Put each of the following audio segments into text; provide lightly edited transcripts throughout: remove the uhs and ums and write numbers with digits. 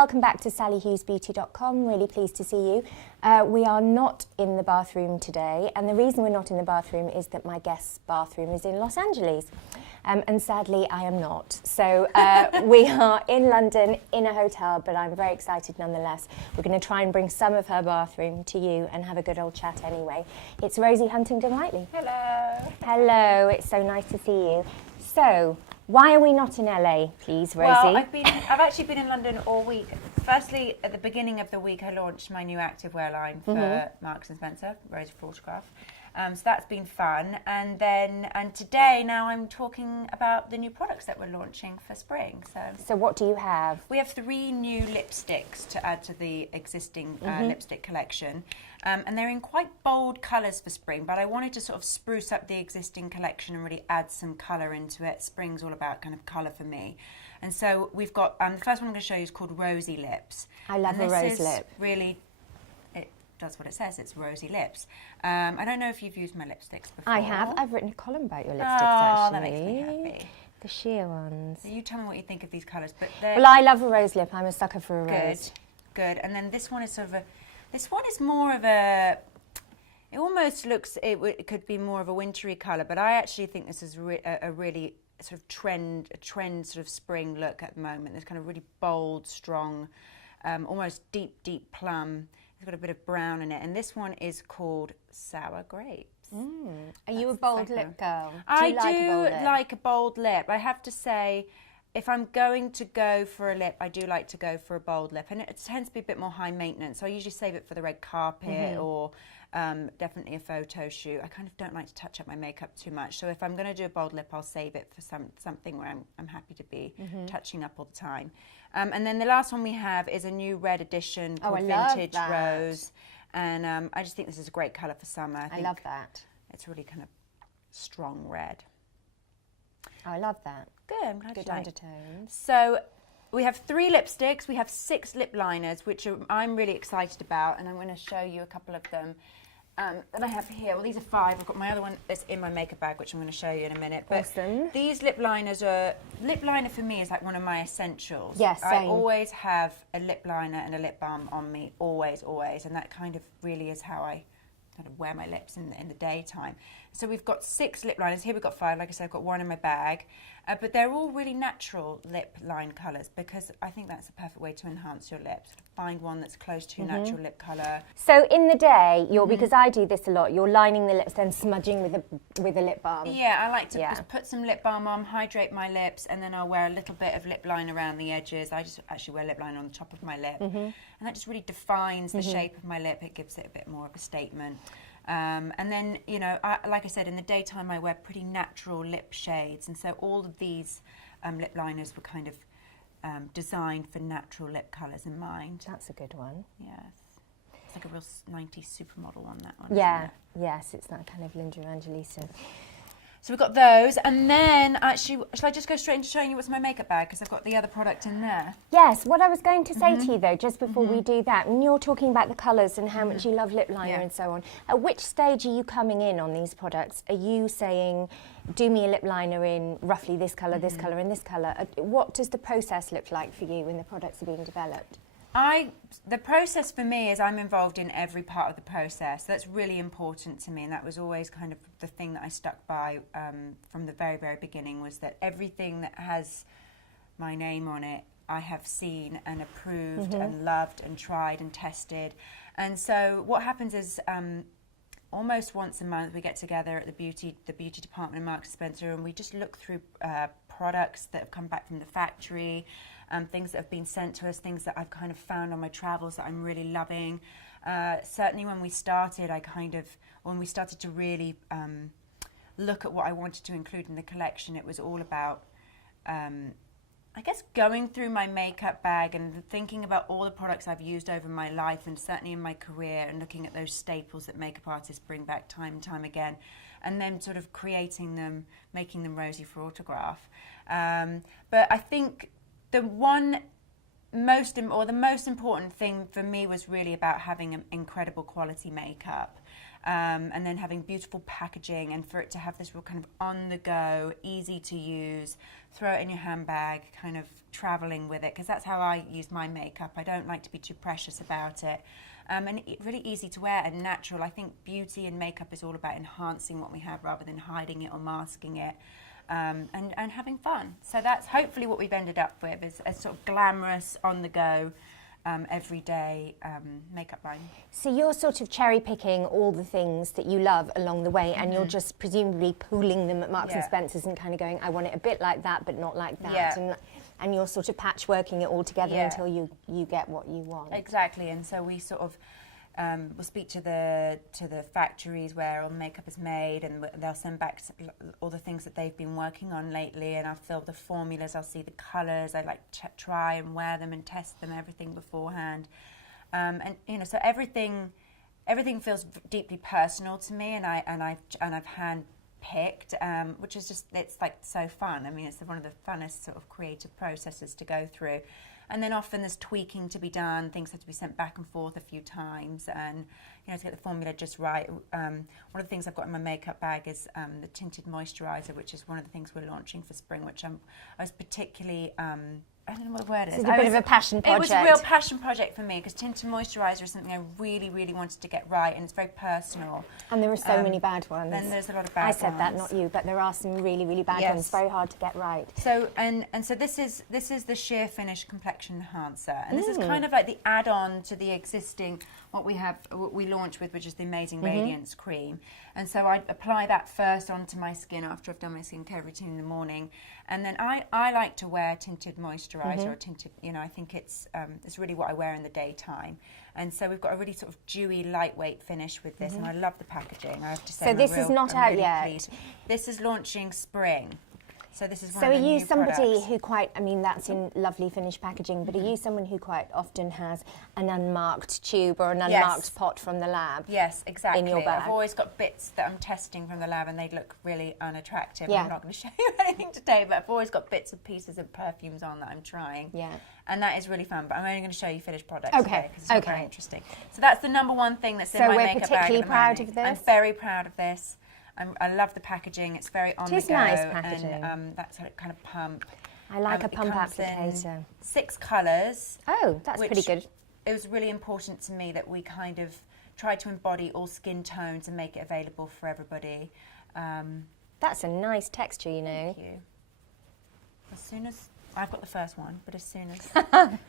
welcome back to sallyhughesbeauty.com. Really pleased to see you. We are not in the bathroom today, and the reason we're not in the bathroom is that my guest's bathroom is in Los Angeles. And sadly, I am not. So we are in London in a hotel, but I'm very excited nonetheless. We're going to try and bring some of her bathroom to you and have a good old chat anyway. It's Rosie Huntington Whiteley. Hello. Hello, it's so nice to see you. So, why are we not in LA, please, Rosie? Well, I've actually been in London all week. Firstly, at the beginning of the week, I launched my new activewear line for Marks and Spencer, Rosie Photograph. So that's been fun. And today, now I'm talking about the new products that we're launching for spring. So what do you have? We have 3 new lipsticks to add to the existing lipstick collection. And they're in quite bold colours for spring, but I wanted to sort of spruce up the existing collection and really add some colour into it. Spring's all about kind of colour for me. And so we've got, the first one I'm going to show you is called Rosy Lips. I love a rose lip. Really, that's what it says, it's rosy lips. I don't know if you've used my lipsticks before. I have. I've written a column about your lipsticks, actually. actually. That makes me happy. The sheer ones. So you tell me what you think of these colours. Well, I love a rose lip. I'm a sucker for a rose. Good. And then this one is sort of this one is more of a, it almost looks, it could be more of a wintry colour, but I actually think this is a really sort of trend sort of spring look at the moment. There's kind of really bold, strong, almost deep plum. It's got a bit of brown in it, and this one is called Sour Grapes. Are you a bold lip girl? I do like a bold lip. I have to say, if I'm going to go for a lip, I do like to go for a bold lip, and it tends to be a bit more high maintenance. So I usually save it for the red carpet or definitely a photo shoot. I kind of don't like to touch up my makeup too much. So if I'm going to do a bold lip, I'll save it for something where I'm happy to be touching up all the time. And then the last one we have is a new red edition called Vintage Rose. And I just think this is a great colour for summer. I love that. It's really kind of strong red. Oh, I love that. Good, I'm glad you like. Undertones. So we have 3 lipsticks, we have 6 lip liners, which I'm really excited about, and I'm going to show you a couple of them that I have here. Well, these are 5. I've got my other one that's in my makeup bag, which I'm going to show you in a minute. But awesome. These lip liner for me is like one of my essentials. Yes, I always have a lip liner and a lip balm on me, always, and that kind of really is how I kind of wear my lips in the daytime. So we've got 6 lip liners. Here we've got 5. Like I said, I've got 1 in my bag. But they're all really natural lip line colours because I think that's a perfect way to enhance your lips. Find one that's close to your natural lip colour. So in the day, because I do this a lot, you're lining the lips, then smudging with a lip balm. Yeah, I like to just put some lip balm on, hydrate my lips, and then I'll wear a little bit of lip line around the edges. I just actually wear lip liner on the top of my lip. And that just really defines the shape of my lip. It gives it a bit more of a statement. And then, like I said, in the daytime I wear pretty natural lip shades, and so all of these lip liners were kind of designed for natural lip colours in mind. That's a good one. Yes. It's like a real 90s supermodel on that one. Yeah, isn't it? yes, it's that kind of Linda Evangelista. So we've got those, and then actually, shall I just go straight into showing you what's in my makeup bag, because I've got the other product in there? Yes, what I was going to say to you though, just before we do that, when you're talking about the colours and how much you love lip liner and so on, at which stage are you coming in on these products? Are you saying, do me a lip liner in roughly this colour, this colour and this colour? What does the process look like for you when the products are being developed? The process for me is I'm involved in every part of the process. That's really important to me, and that was always kind of the thing that I stuck by from the very, very beginning, was that everything that has my name on it, I have seen and approved and loved and tried and tested. And so what happens is almost once a month we get together at the beauty department in Marks and Spencer, and we just look through products that have come back from the factory, things that have been sent to us, things that I've kind of found on my travels that I'm really loving. Certainly when we started, when we started to really look at what I wanted to include in the collection, it was all about, I guess, going through my makeup bag and thinking about all the products I've used over my life and certainly in my career, and looking at those staples that makeup artists bring back time and time again, and then sort of creating them, making them Rosie for autograph. But I think the most important thing for me was really about having an incredible quality makeup. and then having beautiful packaging, and for it to have this real kind of on-the-go, easy to use, throw it in your handbag, kind of traveling with it, because that's how I use my makeup. I don't like to be too precious about it. And really easy to wear and natural. I think beauty and makeup is all about enhancing what we have rather than hiding it or masking it, and having fun. So that's hopefully what we've ended up with, is a sort of glamorous, on-the-go, everyday makeup line. So you're sort of cherry picking all the things that you love along the way, and you're just presumably pooling them at Marks and Spencer's and kind of going, I want it a bit like that, but not like that. And you're sort of patchworking it all together until you get what you want. Exactly, and so we sort of we'll speak to the factories where all the makeup is made, and they'll send back all the things that they've been working on lately, and I'll fill the formulas, I'll see the colours, I like to try and wear them and test them, everything beforehand, and you know, so everything feels deeply personal to me, and I've hand-picked, which is just, it's like so fun. I mean, it's one of the funnest sort of creative processes to go through. And then often there's tweaking to be done, things have to be sent back and forth a few times, and you know, to get the formula just right. One of the things I've got in my makeup bag is the tinted moisturiser, which is one of the things we're launching for spring, which I was particularly I don't know what the word is. It's a bit of a passion project. It was a real passion project for me, because tinted moisturiser is something I really, really wanted to get right, and it's very personal. And there are so many bad ones. And there's a lot of bad ones. I said that, not you, but there are some really, really bad ones. Very hard to get right. So and so this is the Sheer Finish Complexion Enhancer, and this is kind of like the add-on to the existing what we launched with, which is the Amazing Radiance Cream. And so I apply that first onto my skin after I've done my skincare routine in the morning, and then I like to wear tinted moisturiser or tinted. You know, I think it's really what I wear in the daytime. And so we've got a really sort of dewy, lightweight finish with this, and I love the packaging. I have to say. So this is not out yet. Pleased. This is launching spring. So this is one So of are the you new somebody products. who quite, I mean, that's in lovely finished packaging, but are you someone who quite often has an unmarked tube or an unmarked pot from the lab? Yes, exactly. In your bag? I've always got bits that I'm testing from the lab, and they look really unattractive. Yeah. I'm not going to show you anything today, but I've always got bits and pieces of perfumes on that I'm trying. Yeah. And that is really fun, but I'm only going to show you finished products Okay. today, because it's very interesting. So that's the number one thing that's in my makeup bag. So we're particularly proud of this? I'm very proud of this. I love the packaging. It's very on the go. It is nice packaging. And that's kind of pump. I like a It pump comes in applicator. 6 colours. Oh, that's pretty good. It was really important to me that we kind of try to embody all skin tones and make it available for everybody. That's a nice texture, you know. Thank you. As soon as I've got the first one, but as soon as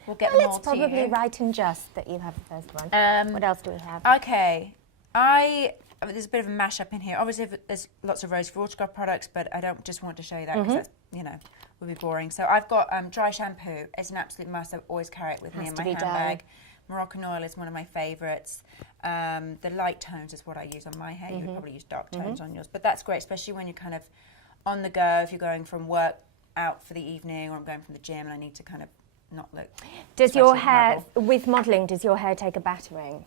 we'll get them all It's to probably you. right and just that you have the first one. What else do we have? Okay, there's a bit of a mashup in here. Obviously, there's lots of Rosie Huntington products, but I don't just want to show you that because that's, you know, would be boring. So I've got dry shampoo. It's an absolute must. I always carry it with me in my handbag. Moroccan oil is one of my favourites. The light tones is what I use on my hair. You would probably use dark tones on yours, but that's great, especially when you're kind of on the go. If you're going from work out for the evening, or I'm going from the gym and I need to kind of not look. Does your sweaty and hair, horrible. with modelling, does your hair take a battering?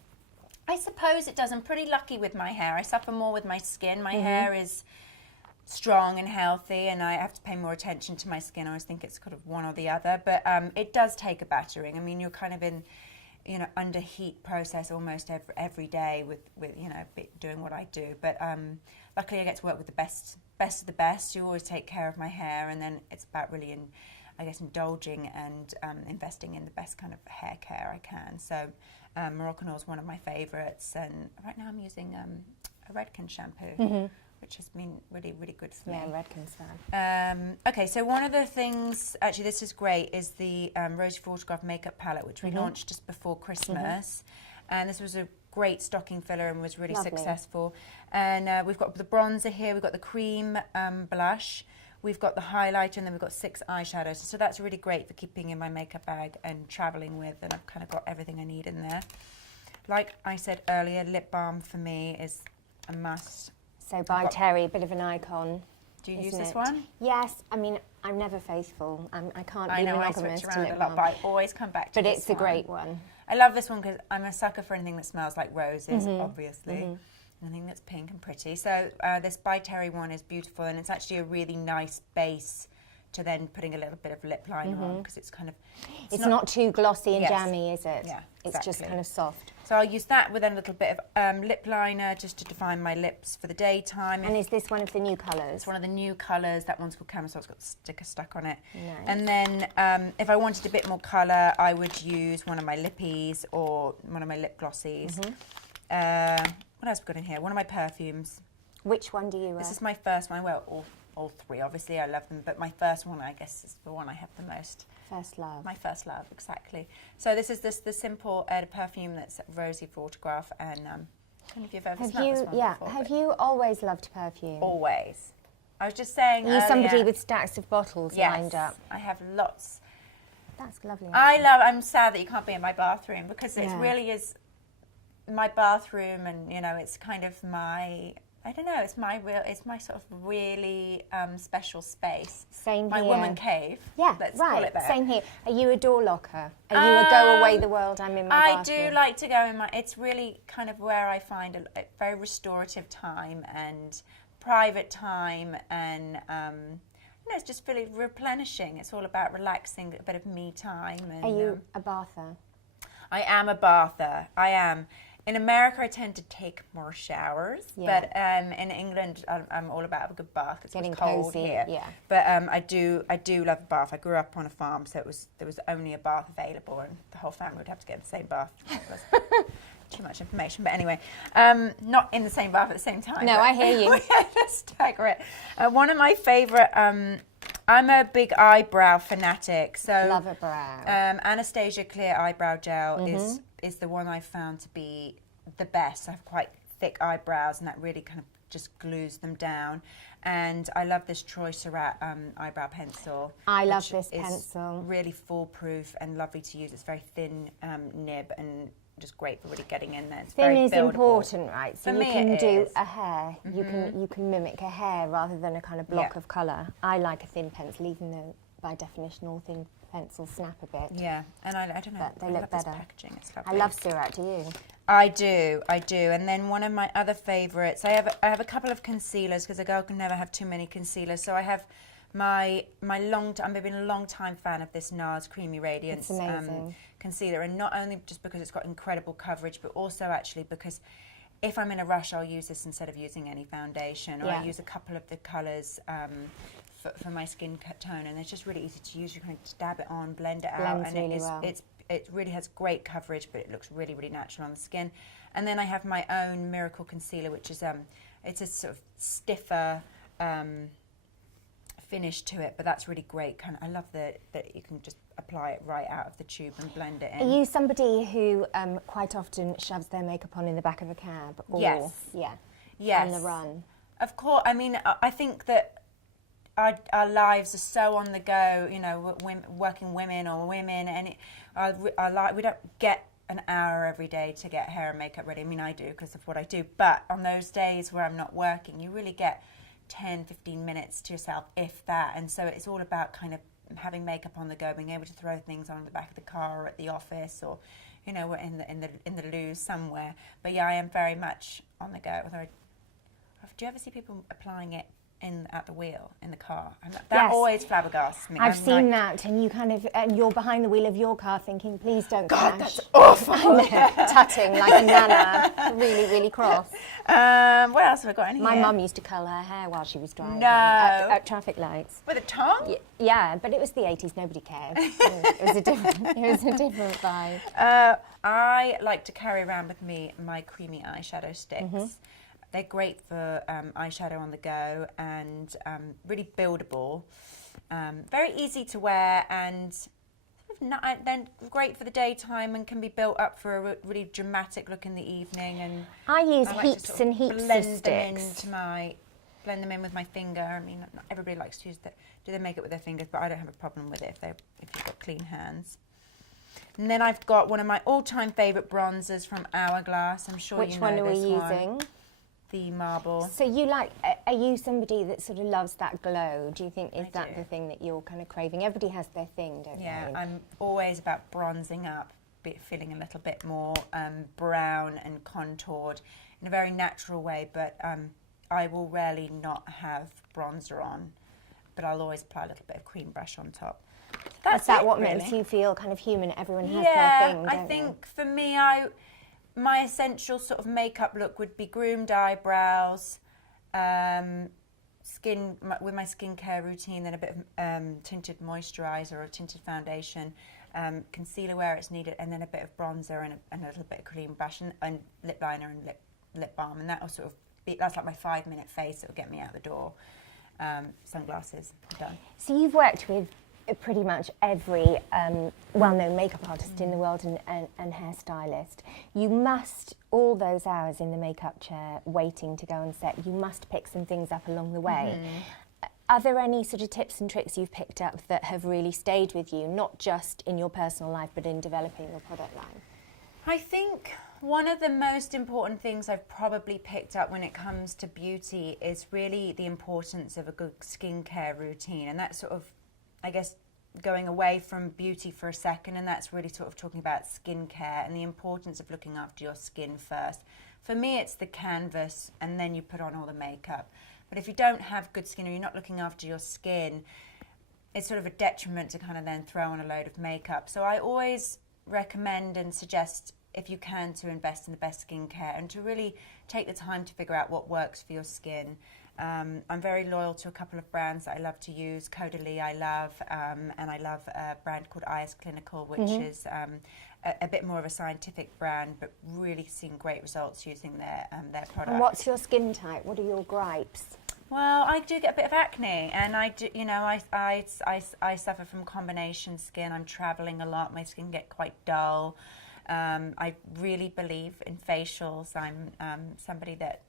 I suppose it does. I'm pretty lucky with my hair. I suffer more with my skin. My hair is strong and healthy, and I have to pay more attention to my skin. I always think it's kind of one or the other, but it does take a battering. I mean, you're kind of in, you know, under heat process almost every day with you know, doing what I do. But luckily, I get to work with the best of the best. You always take care of my hair, and then it's about really, I guess, indulging and investing in the best kind of hair care I can. So. Moroccan oil is one of my favourites, and right now I'm using a Redken shampoo, which has been really, really good for me. Yeah, Redken's fab. Okay, so one of the things, actually this is great, is the Rosie Photograph makeup palette, which we launched just before Christmas, and this was a great stocking filler and was really successful. And we've got the bronzer here, we've got the cream blush, we've got the highlighter, and then we've got 6 eyeshadows. So that's really great for keeping in my makeup bag and travelling with, and I've kind of got everything I need in there. Like I said earlier, lip balm for me is a must. So by Terry, a bit of an icon. Do you use this one? Yes. I mean, I'm never faithful. I can't be monogamous to lip a lot, balm. but I always come back to But this it's a great one. I love this one because I'm a sucker for anything that smells like roses, obviously. Anything that's pink and pretty. So this By Terry one is beautiful, and it's actually a really nice base to then putting a little bit of lip liner on, because it's kind of... It's not too glossy and jammy, is it? Yeah, It's just kind of soft. So I'll use that with a little bit of lip liner just to define my lips for the daytime. And is this one of the new colours? It's one of the new colours. That one's called Camisole. It's got the sticker stuck on it. Nice. And then if I wanted a bit more colour, I would use one of my lippies or one of my lip glossies. What else have we got in here? One of my perfumes. Which one do you wear? This is my first one. I wear all three, obviously. I love them. But my first one, I guess, is the one I have the most. First love. My first love, exactly. So this is the simple perfume that's Rosie Photograph, and I don't know if you've ever smelled this one before. Have you always loved perfume? Always. I was just saying. Are you somebody with stacks of bottles lined up? I have lots. That's lovely. I'm sad that you can't be in my bathroom because it really is my bathroom, and it's kind of my. I don't know. It's my sort of really special space. Same my here. Woman cave. Yeah, let's right. call it that. Same here. Are you a door locker? Are you a go away the world? I'm in my bathroom. I do like to go in my. It's really kind of where I find a very restorative time and private time, and it's just really replenishing. It's all about relaxing, a bit of me time. And, are you a bather? I am a bather. I am. In America, I tend to take more showers, but in England, I'm all about a good bath. It's getting cold cozy here. Yeah. But I do love a bath. I grew up on a farm, so there was only a bath available, and the whole family would have to get in the same bath. Too much information, but anyway, not in the same bath at the same time. No, I hear you. Let's stagger it. One of my favourite. I'm a big eyebrow fanatic, so love a brow. Anastasia Clear Eyebrow Gel is the one I've found to be the best. I have quite thick eyebrows, and that really kind of just glues them down. And I love this Troy Surratt eyebrow pencil. I love this pencil. Really foolproof and lovely to use. It's very thin nib and just great for really getting in there. It's thin very is buildable. Important, right? So for you me can do is. a hair. You can mimic a hair rather than a kind of block of colour. I like a thin pencil, even though by definition all thin pencils snap a bit. Yeah, and I don't know. But they I look love better. This packaging. It's lovely. I love Surratt. Do you? I do. And then one of my other favourites, I have a couple of concealers because a girl can never have too many concealers. So I have I've been a long time fan of this NARS Creamy Radiance concealer, and not only just because it's got incredible coverage, but also actually because if I'm in a rush, I'll use this instead of using any foundation, or I use a couple of the colours for my skin tone, and it's just really easy to use. You kind of dab it on, blend it out, Blends and really well. it really has great coverage, but it looks really, really natural on the skin. And then I have my own Miracle Concealer, which is it's a sort of stiffer finish to it, but that's really great. I love that you can just apply it right out of the tube and blend it in. Are you somebody who quite often shoves their makeup on in the back of a cab? Or, yes. Yeah. Yes. On the run? Of course. I mean, I think that our lives are so on the go, working women, and we don't get an hour every day to get hair and makeup ready. I mean, I do because of what I do, but on those days where I'm not working, you really get 10, 15 minutes to yourself, if that. And so it's all about kind of having makeup on the go, being able to throw things on the back of the car or at the office, or we're in the loo somewhere. But yeah, I am very much on the go. Although, do you ever see people applying it at the wheel in the car? That always flabbergasts me. I've seen that, and you kind of you're behind the wheel of your car thinking, please don't God, crash. that's awful. Tutting like a nana, really, really cross. What else have I got in here? My mum used to curl her hair while she was driving at traffic lights. With a tongue? Yeah, but it was the 80s, nobody cared. It was a different vibe. I like to carry around with me my creamy eyeshadow sticks. They're great for eyeshadow on the go, and really buildable. Very easy to wear, and then great for the daytime, and can be built up for a really dramatic look in the evening. And I use like heaps and heaps of sticks. Blend them in with my finger. I mean, not everybody likes to do their makeup with their fingers, but I don't have a problem with it if you've got clean hands. And then I've got one of my all-time favourite bronzers from Hourglass. I'm sure Which you know one are we this using? One. The marble. So are you somebody that sort of loves that glow? Do you think is that the thing that you're kind of craving? Everybody has their thing, don't they? Yeah, I'm always about bronzing up, feeling a little bit more brown and contoured in a very natural way, but I will rarely not have bronzer on, but I'll always apply a little bit of cream brush on top. Is that what really makes you feel kind of human? Everyone has their thing, don't I think for me, my essential sort of makeup look would be groomed eyebrows, with my skincare routine, then a bit of tinted moisturiser or tinted foundation, concealer where it's needed, and then a bit of bronzer and a little bit of cream brush and lip liner and lip balm, and that will sort of that's like my 5-minute face that will get me out the door. Sunglasses, done. So you've worked with pretty much every well-known makeup artist in the world and hairstylist. You must, all those hours in the makeup chair waiting to go on set, you must pick some things up along the way. Are there any sort of tips and tricks you've picked up that have really stayed with you, not just in your personal life but in developing your product line? I think one of the most important things I've probably picked up when it comes to beauty is really the importance of a good skincare routine, and that's sort of, I guess, going away from beauty for a second, and that's really sort of talking about skincare and the importance of looking after your skin first. For me, it's the canvas, and then you put on all the makeup. But if you don't have good skin or you're not looking after your skin, it's sort of a detriment to kind of then throw on a load of makeup. So I always recommend and suggest, if you can, to invest in the best skincare and to really take the time to figure out what works for your skin. I'm very loyal to a couple of brands that I love to use. Caudalie I love, and I love a brand called IS Clinical, which is a bit more of a scientific brand, but really seeing great results using their product. And what's your skin type? What are your gripes? Well, I do get a bit of acne, and I do, I suffer from combination skin. I'm traveling a lot. My skin gets quite dull. I really believe in facials. I'm somebody that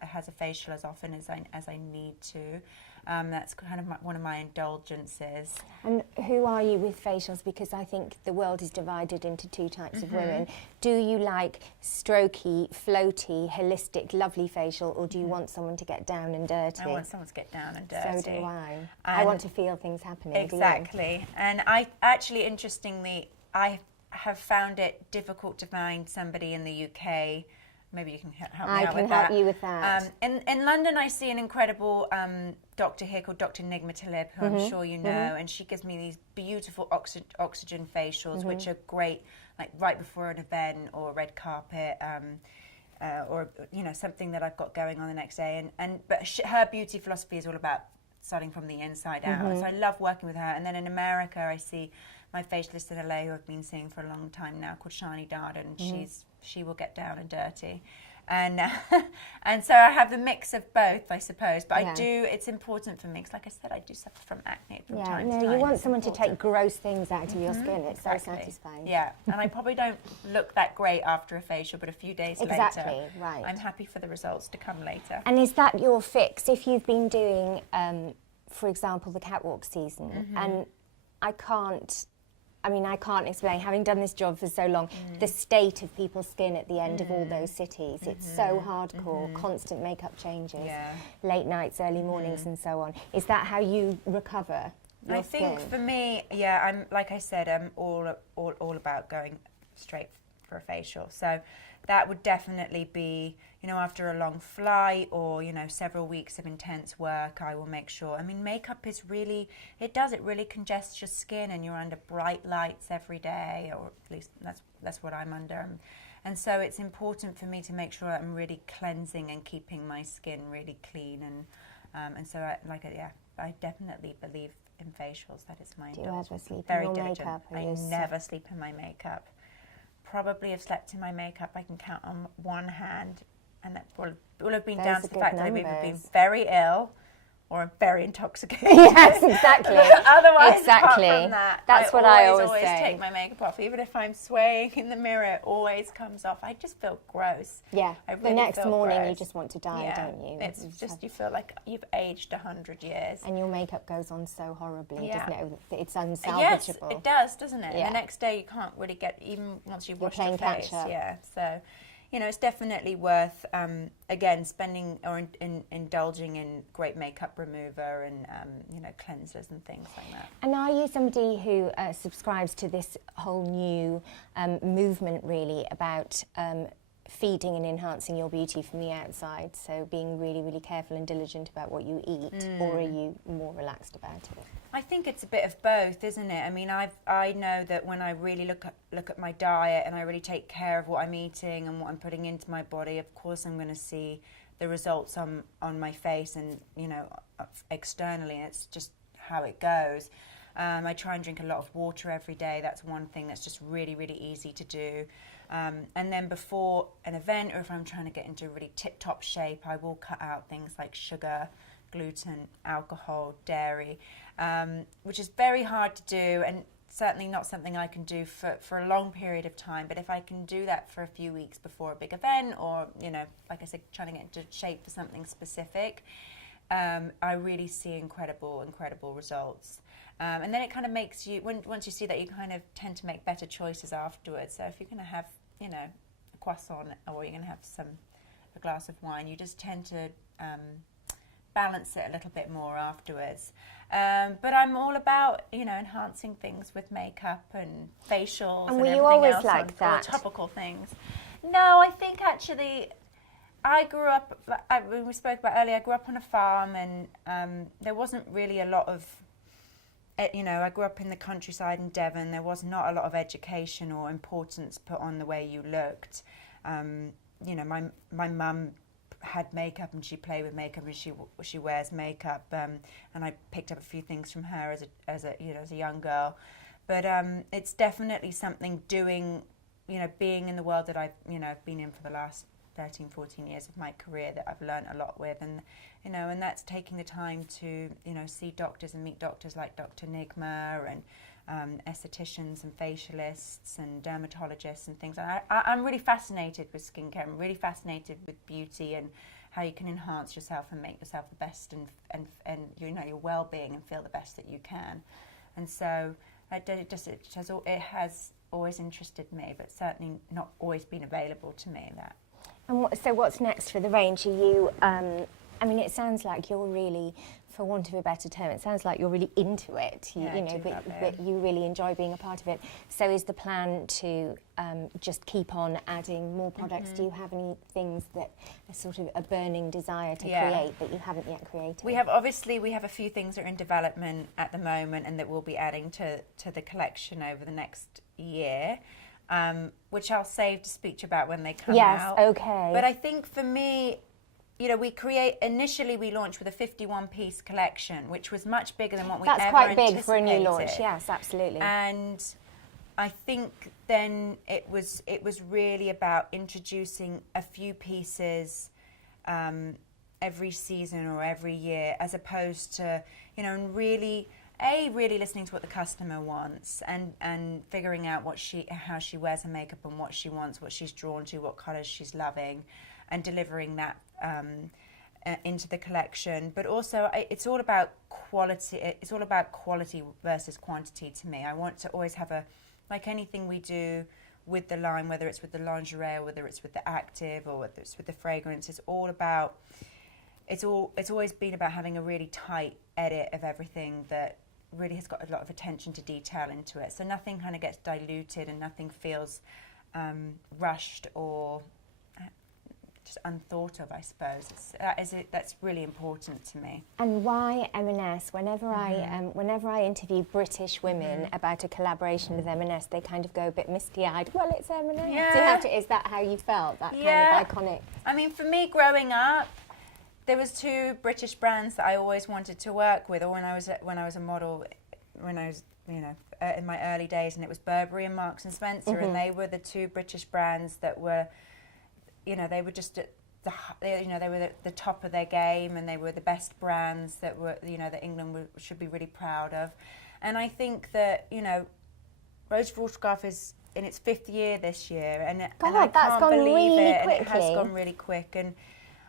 has a facial as often as I need to. That's kind of one of my indulgences. And who are you with facials? Because I think the world is divided into two types of women. Do you like strokey, floaty, holistic, lovely facial, or do you want someone to get down and dirty? I want someone to get down and dirty. So do I. I want to feel things happening. Exactly. And I actually, interestingly, I have found it difficult to find somebody in the UK. Maybe you can help me out with that. I can help you with that. In London, I see an incredible doctor here called Dr. Nigma Talib, who I'm sure you know, and she gives me these beautiful oxygen facials, which are great, like right before an event or a red carpet, or something that I've got going on the next day. But her beauty philosophy is all about starting from the inside out. So I love working with her. And then in America, I see my facialist in LA, who I've been seeing for a long time now, called Shani Darden, and she will get down and dirty. And so I have the mix of both, I suppose. But I do, it's important for me, because like I said, I do suffer from acne from time to time. You want someone to take gross things out of your skin. It's so satisfying. Yeah, and I probably don't look that great after a facial, but a few days later, right. I'm happy for the results to come later. And is that your fix? If you've been doing, for example, the catwalk season, and I can't explain, having done this job for so long, the state of people's skin at the end of all those cities. It's so hardcore, constant makeup changes, late nights, early mornings and so on. Is that how you recover your skin? I think for me, I'm, like I said, I'm all about going straight for a facial. So that would definitely be, after a long flight or, several weeks of intense work, I will make sure. I mean, makeup is really, it really congests your skin, and you're under bright lights every day, or at least that's what I'm under. And so it's important for me to make sure I'm really cleansing and keeping my skin really clean. And so I definitely believe in facials. That is my indulgence. Do you ever sleep Very in your diligent. makeup? I never sleep in my makeup. Probably have slept in my makeup, I can count on one hand, and that will have been down to the fact that I've either been very ill or very intoxicated. Yes, exactly. Otherwise, exactly. Apart from that, that's what I always say. Take my makeup off, even if I'm swaying in the mirror. It always comes off. I just feel gross. Yeah. I really the next morning, gross. You just want to die, don't you? It's just you feel like you've aged 100 years. And your makeup goes on so horribly, doesn't it? It's unsalvageable. Yes, it does, doesn't it? Yeah. The next day you can't really get, even once you've washed your face. Catch up. Yeah. So, it's definitely worth, again, spending or indulging in great makeup remover and, cleansers and things like that. And are you somebody who subscribes to this whole new movement, really, about feeding and enhancing your beauty from the outside, so being really, really careful and diligent about what you eat, or are you more relaxed about it? I think it's a bit of both, isn't it? I mean, I know that when I really look at my diet and I really take care of what I'm eating and what I'm putting into my body, of course I'm going to see the results on my face and, you know, externally. It's just how it goes. I try and drink a lot of water every day. That's one thing that's just really, really easy to do. And then before an event, or if I'm trying to get into a really tip-top shape, I will cut out things like sugar, gluten, alcohol, dairy, which is very hard to do and certainly not something I can do for a long period of time. But if I can do that for a few weeks before a big event, or, you know, like I said, trying to get into shape for something specific, I really see incredible results. And then it kind of makes you, once you see that, you kind of tend to make better choices afterwards. So if you're going to have, you know, a croissant, or you're going to have a glass of wine, you just tend to balance it a little bit more afterwards. But I'm all about, you know, enhancing things with makeup and facials and were everything you always else, like that? topical things. No, I think actually I grew up, we spoke about earlier, I grew up on a farm, and there wasn't really a lot of, you know, I grew up in the countryside in Devon. There was not a lot of education or importance put on the way you looked. You know, my mum had makeup, and she played with makeup, and she wears makeup, and I picked up a few things from her as a young girl. But it's definitely something doing, you know, being in the world that I've been in for the last 13, 14 years of my career, that I've learned a lot with, and you know, and that's taking the time to, you know, see doctors and meet doctors like Dr. Nigma, and estheticians and facialists and dermatologists and things. And I'm really fascinated with skincare. I'm really fascinated with beauty and how you can enhance yourself and make yourself the best, and you know, your well-being, and feel the best that you can. And so it has always interested me, but certainly not always been available to me. That. And so what's next for the range? Are you, I mean, it sounds like you're really, for want of a better term, it sounds like you're really into it, you know, but you really enjoy being a part of it. So is the plan to just keep on adding more products? Do you have any things that are sort of a burning desire to create that you haven't yet created? We have a few things that are in development at the moment, and that we'll be adding to the collection over the next year. Which I'll save to speak to you about when they come out. Yes, okay. But I think for me, you know, initially we launched with a 51-piece collection, which was much bigger than what we ever anticipated. That's quite big for a new launch, yes, absolutely. And I think then it was really about introducing a few pieces every season or every year, as opposed to, you know, and really listening to what the customer wants, and figuring out how she wears her makeup, and what she wants, what she's drawn to, what colours she's loving, and delivering that into the collection. But also, it's all about quality. It's all about quality versus quantity to me. I want to always have like anything we do with the line, whether it's with the lingerie, or whether it's with the active, or whether it's with the fragrance, it's always been about having a really tight edit of everything that really has got a lot of attention to detail into it. So nothing kind of gets diluted, and nothing feels rushed or just unthought of, I suppose. That's really important to me. And why M&S? Whenever I interview British women about a collaboration with M&S, they kind of go a bit misty-eyed. Well, it's M&S. Yeah. Is that how you felt? That kind of iconic? I mean, for me, growing up, there was two British brands that I always wanted to work with, or when I was a model, when I was, you know, in my early days, and it was Burberry and Marks and Spencer, and they were the two British brands that were, you know, they were just at they were the top of their game, and they were the best brands that were, you know, that England should be really proud of. And I think that, you know, Rosie Photograph is in its 5th year this year, and I can't believe it, and it has gone really quick. And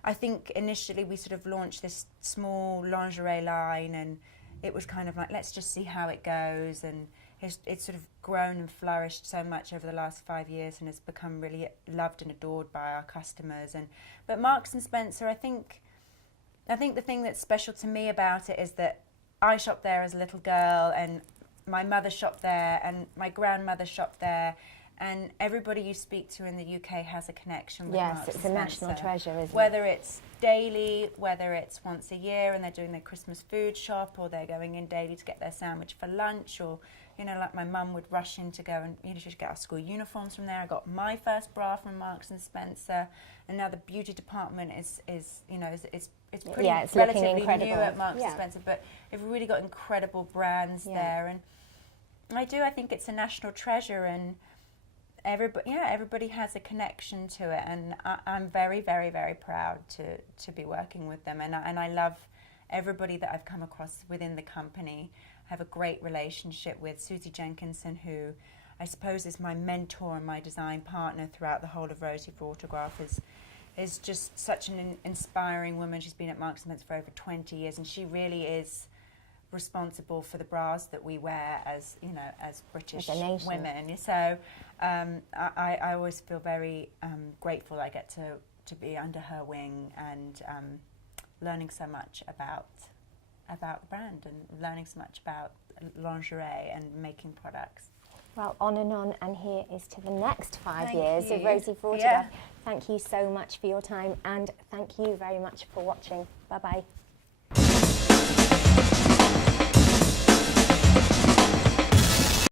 I think initially we sort of launched this small lingerie line, and it was kind of like, let's just see how it goes. And it's sort of grown and flourished so much over the last 5 years, and has become really loved and adored by our customers. But Marks and Spencer, I think the thing that's special to me about it is that I shopped there as a little girl, and my mother shopped there, and my grandmother shopped there, And everybody you speak to in the UK has a connection with Yes, Marks it's and a national Spencer. treasure, isn't it? Whether it's daily, whether it's once a year and they're doing their Christmas food shop, or they're going in daily to get their sandwich for lunch, or, you know, like my mum would rush in to go and, you know, she'd get our school uniforms from there. I got my first bra from Marks and Spencer, and now the beauty department is you know, it's pretty it's looking relatively incredible. new at Marks Yeah. and Spencer, but they've really got incredible brands there, and I think it's a national treasure, and everybody has a connection to it, and I'm very, very, very proud to be working with them, and I love everybody that I've come across within the company. I have a great relationship with Susie Jenkinson, who I suppose is my mentor and my design partner throughout the whole of Rosie for Autograph. Is just such an inspiring woman. She's been at Marks and Spencer for over 20 years, and she really is responsible for the bras that we wear as, you know, as British women. So I always feel very grateful I get to be under her wing, and learning so much about the brand, and learning so much about lingerie and making products. Well, on, and here is to the next 5 Thank years of you. Rosie for Autograph. Thank you so much for your time, and thank you very much for watching. Bye-bye.